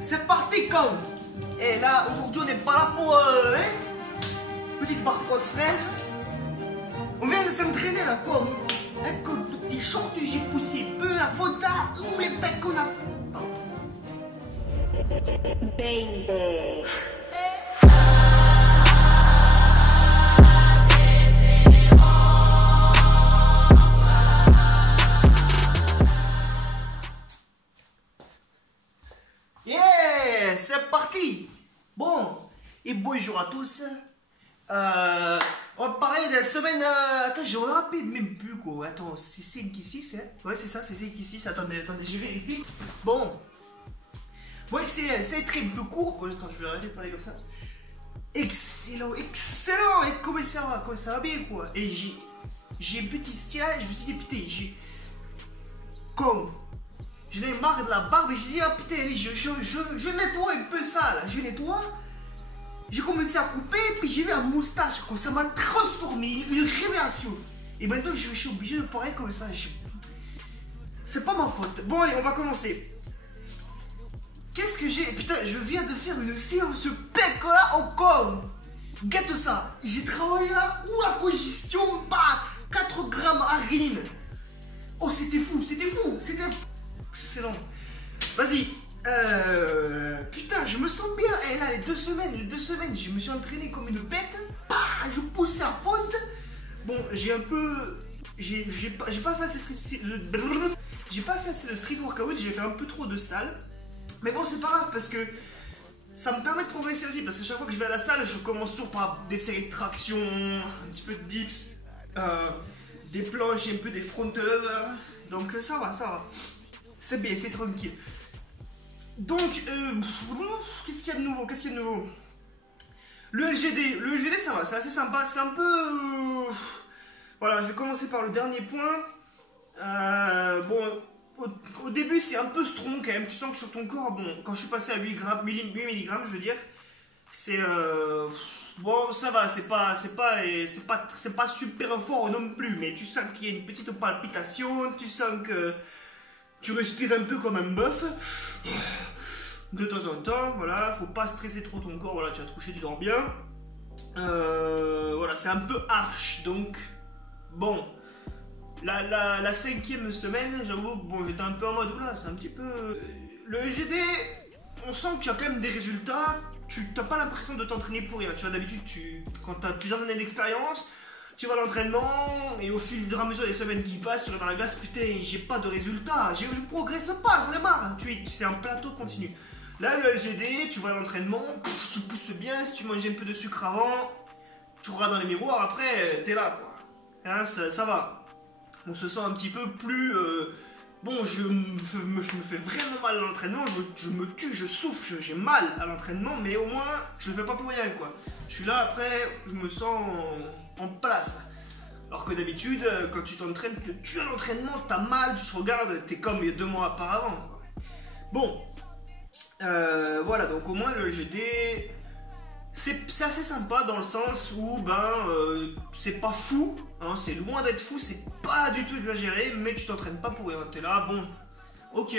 C'est parti comme. Et là, aujourd'hui, on n'est pas là pour... petite barquette fraise. On vient de s'entraîner là comme... Avec un petit short que j'ai poussé peu à Fonta ou les pecs qu'on a... Baby. Yeah, c'est parti. Bon, et bonjour à tous. On va parler de la semaine... Attends, je me rappelle même plus quoi. Attends, c'est 5-6, hein. Ouais, c'est ça, c'est 5-6. Attendez, je vérifie. Bon. Bon, c'est très peu court. Bon, attends, je vais arrêter de parler comme ça. Excellent. Et comment ça va bien quoi. Et j'ai un petit style, je me suis dit, putain, comme... J'en ai marre de la barbe et je dis, ah putain, je nettoie un peu ça là, je nettoie. J'ai commencé à couper, puis j'ai vu un moustache, quoi. Ça m'a transformé, une révélation. Et maintenant je suis obligé de parler comme ça. C'est pas ma faute. Bon allez, on va commencer. Qu'est-ce que j'ai? Putain, je viens de faire une séance pec là au corps. Gâte ça, j'ai travaillé là, où la congestion, bah, 4 grammes arginine. Oh c'était fou, c'était excellent. Vas-y. Putain, je me sens bien. Et là, les deux semaines, je me suis entraîné comme une bête. Bah, je poussais à fonte. Bon, j'ai un peu... J'ai pas fait assez de street workout. J'ai fait un peu trop de salle. Mais bon, c'est pas grave parce que ça me permet de progresser aussi. Parce que chaque fois que je vais à la salle, je commence toujours par des séries de traction, un petit peu de dips, des planches et un peu des front levers. Donc ça va. C'est bien, c'est tranquille. Donc, qu'est-ce qu'il y a de nouveau? Le LGD, ça va, c'est assez sympa. C'est un peu... voilà, je vais commencer par le dernier point. Bon, au début, c'est un peu strong quand même. Tu sens que sur ton corps, bon, quand je suis passé à 8 mg, je veux dire, c'est... bon, ça va, c'est pas super fort non plus. Mais tu sens qu'il y a une petite palpitation, tu sens que... Tu respires un peu comme un bœuf. De temps en temps, voilà, faut pas stresser trop ton corps, voilà, tu vas te coucher, tu dors bien. Voilà, c'est un peu arche, donc bon. La 5e semaine, j'avoue que bon, j'étais un peu en mode, oula, c'est un petit peu... Le GD, on sent qu'il y a quand même des résultats, tu n'as pas l'impression de t'entraîner pour rien. Tu vois, d'habitude, quand tu as plusieurs années d'expérience, tu vas à l'entraînement et au fil et à mesure des semaines qui passent sur la glace, putain, j'ai pas de résultats, je progresse pas, j'en ai marre. C'est un plateau continu. Là, le LGD, tu vas à l'entraînement, tu pousses bien, si tu manges un peu de sucre avant, tu regardes dans les miroirs, après, t'es là, quoi. Hein, ça va. On se sent un petit peu plus... bon, je me fais vraiment mal à l'entraînement, je me tue, je souffre, j'ai mal à l'entraînement, mais au moins, je le fais pas pour rien, quoi. Je suis là, après, je me sens en place. Alors que d'habitude, quand tu t'entraînes, tu es à l'entraînement, t'as mal, tu te regardes, t'es comme il y a 2 mois auparavant, quoi. Bon, voilà, donc au moins le GD, c'est assez sympa dans le sens où, c'est pas fou, hein, c'est loin d'être fou, c'est pas du tout exagéré, mais tu t'entraînes pas pour rien, t'es là, bon, ok,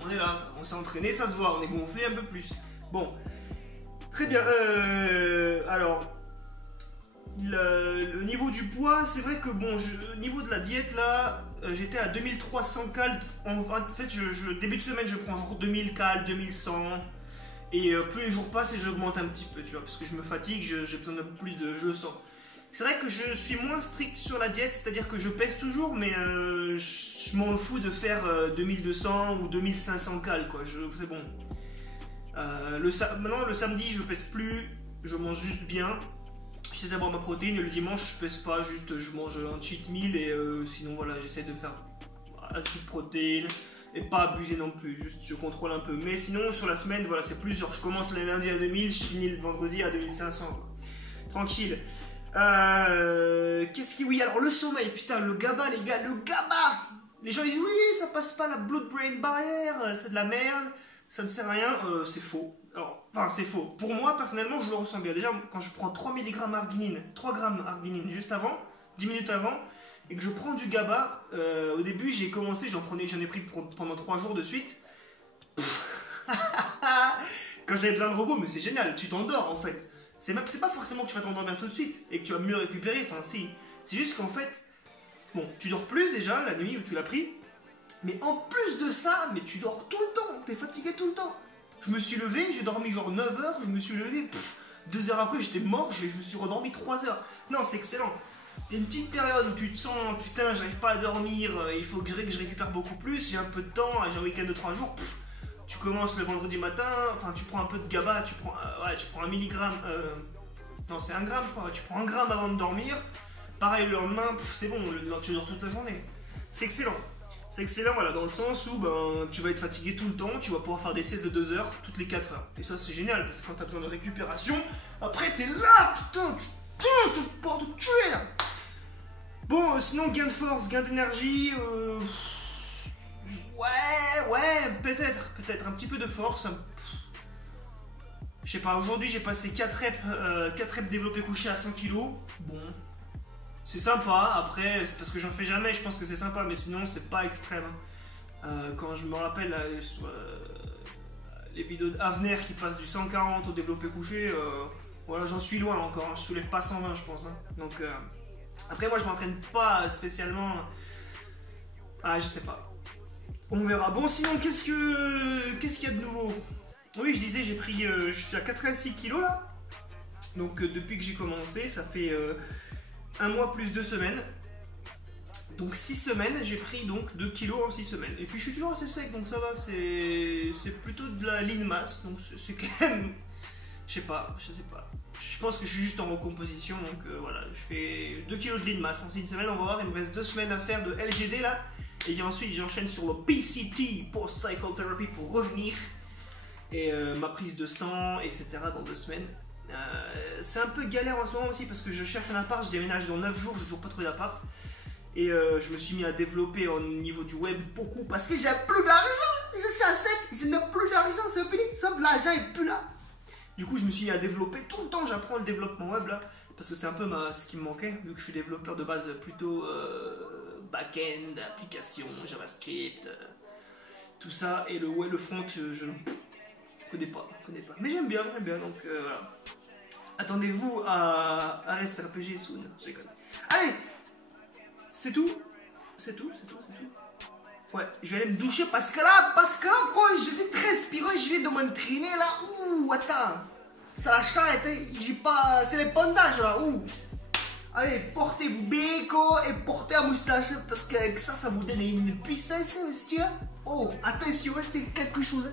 on est là, on s'est entraîné, ça se voit, on est gonflé un peu plus. Bon, très bien, alors... Le niveau du poids, c'est vrai que bon, au niveau de la diète là, j'étais à 2300 cal. En fait, début de semaine, je prends genre 2000 cal, 2100. Et plus les jours passent et j'augmente un petit peu, tu vois, parce que je me fatigue, j'ai besoin d'un peu plus de je sens. C'est vrai que je suis moins strict sur la diète, c'est-à-dire que je pèse toujours, mais je m'en fous de faire 2200 ou 2500 cal, quoi, c'est bon. Maintenant, le samedi, je pèse plus, je mange juste bien. J'essaie d'avoir ma protéine et le dimanche je pèse pas, juste je mange un cheat meal et sinon voilà, j'essaie de faire assez de protéines et pas abuser non plus, juste je contrôle un peu. Mais sinon sur la semaine voilà, c'est plus genre je commence le lundi à 2000, je finis le vendredi à 2500 quoi. Tranquille. Qu'est-ce qui... Oui alors le sommeil, putain le GABA les gars, le GABA. Les gens disent oui ça passe pas la blood-brain barrier, c'est de la merde, ça ne sert à rien, c'est faux. Alors, enfin, c'est faux. Pour moi, personnellement, je le ressens bien. Déjà, quand je prends 3 mg arginine, 3 grammes arginine juste avant, 10 minutes avant, et que je prends du GABA, au début, j'ai commencé, j'en ai pris pendant 3 jours de suite. quand j'avais besoin de repos, mais c'est génial, tu t'endors en fait. C'est pas forcément que tu vas t'endormir tout de suite et que tu vas mieux récupérer, enfin si. C'est juste qu'en fait, bon, tu dors plus déjà la nuit où tu l'as pris, mais en plus de ça, mais tu dors tout le temps, t'es fatigué tout le temps. Je me suis levé, j'ai dormi genre 9 heures, je me suis levé, 2 heures après j'étais mort, je me suis redormi 3 heures. Non, c'est excellent. Il y a une petite période où tu te sens, putain, j'arrive pas à dormir, il faut que je récupère beaucoup plus, j'ai un peu de temps, j'ai un week-end de 3 jours, tu commences le vendredi matin, enfin tu prends un peu de GABA, tu prends 1 milligramme, non c'est 1 gramme je crois, tu prends 1 gramme avant de dormir, pareil le lendemain, c'est bon, tu dors toute la journée. C'est excellent. C'est excellent, voilà, dans le sens où ben, tu vas être fatigué tout le temps, tu vas pouvoir faire des siestes de 2 heures toutes les 4 heures. Et ça c'est génial, parce que quand tu as besoin de récupération, après t'es là, putain, tu vas pouvoir te tuer là. Bon, sinon gain de force, gain d'énergie, ouais, peut-être un petit peu de force. Je sais pas, aujourd'hui j'ai passé 4 reps développé couché à 100 kg. Bon, c'est sympa, après c'est parce que j'en fais jamais, je pense que c'est sympa, mais sinon c'est pas extrême. Quand je me rappelle les vidéos d'Avner qui passent du 140 au développé couché, voilà, j'en suis loin encore, hein, je soulève pas 120 je pense. Hein. Donc après moi je m'entraîne pas spécialement, je sais pas. On verra. Bon sinon qu'est-ce qu'il y a de nouveau? Oui je disais j'ai pris, je suis à 86 kg là. Donc depuis que j'ai commencé ça fait 1 mois plus 2 semaines. Donc 6 semaines, j'ai pris donc 2 kg en 6 semaines. Et puis je suis toujours assez sec donc ça va, c'est plutôt de la lean mass. Donc c'est quand même, je sais pas. Je pense que je suis juste en recomposition donc voilà, je fais 2 kg de lean mass en 6 semaines, on va voir, il me reste 2 semaines à faire de LGD là. Et ensuite j'enchaîne sur le PCT, Post-Cycle Therapy, pour revenir. Et ma prise de sang, etc. dans 2 semaines. C'est un peu galère en ce moment aussi parce que je cherche un appart, je déménage dans 9 jours, j'ai toujours pas trouvé d'appart. Et je me suis mis à développer au niveau du web beaucoup parce que j'ai plus d'argent. Je suis à sec, je n'ai plus d'argent, c'est fini, sauf l'argent est plus là. Du coup je me suis mis à développer tout le temps, j'apprends le développement web là. Parce que c'est un peu ce qui me manquait, vu que je suis développeur de base plutôt back-end, application, JavaScript, tout ça. Et le front, je ne connais pas. Mais j'aime bien, donc voilà. Attendez-vous à SRPG soon, je déconne. Allez, c'est tout. Ouais, je vais aller me doucher parce que là, quoi, j'essaie de respirer, je viens de m'entraîner là. Ouh, attends, ça la charrette, j'ai pas, c'est les bandages là, ouh. Allez, portez-vous bien, quoi, et portez la moustache parce que ça vous donne une puissance, monsieur. Oh, attention, c'est quelque chose.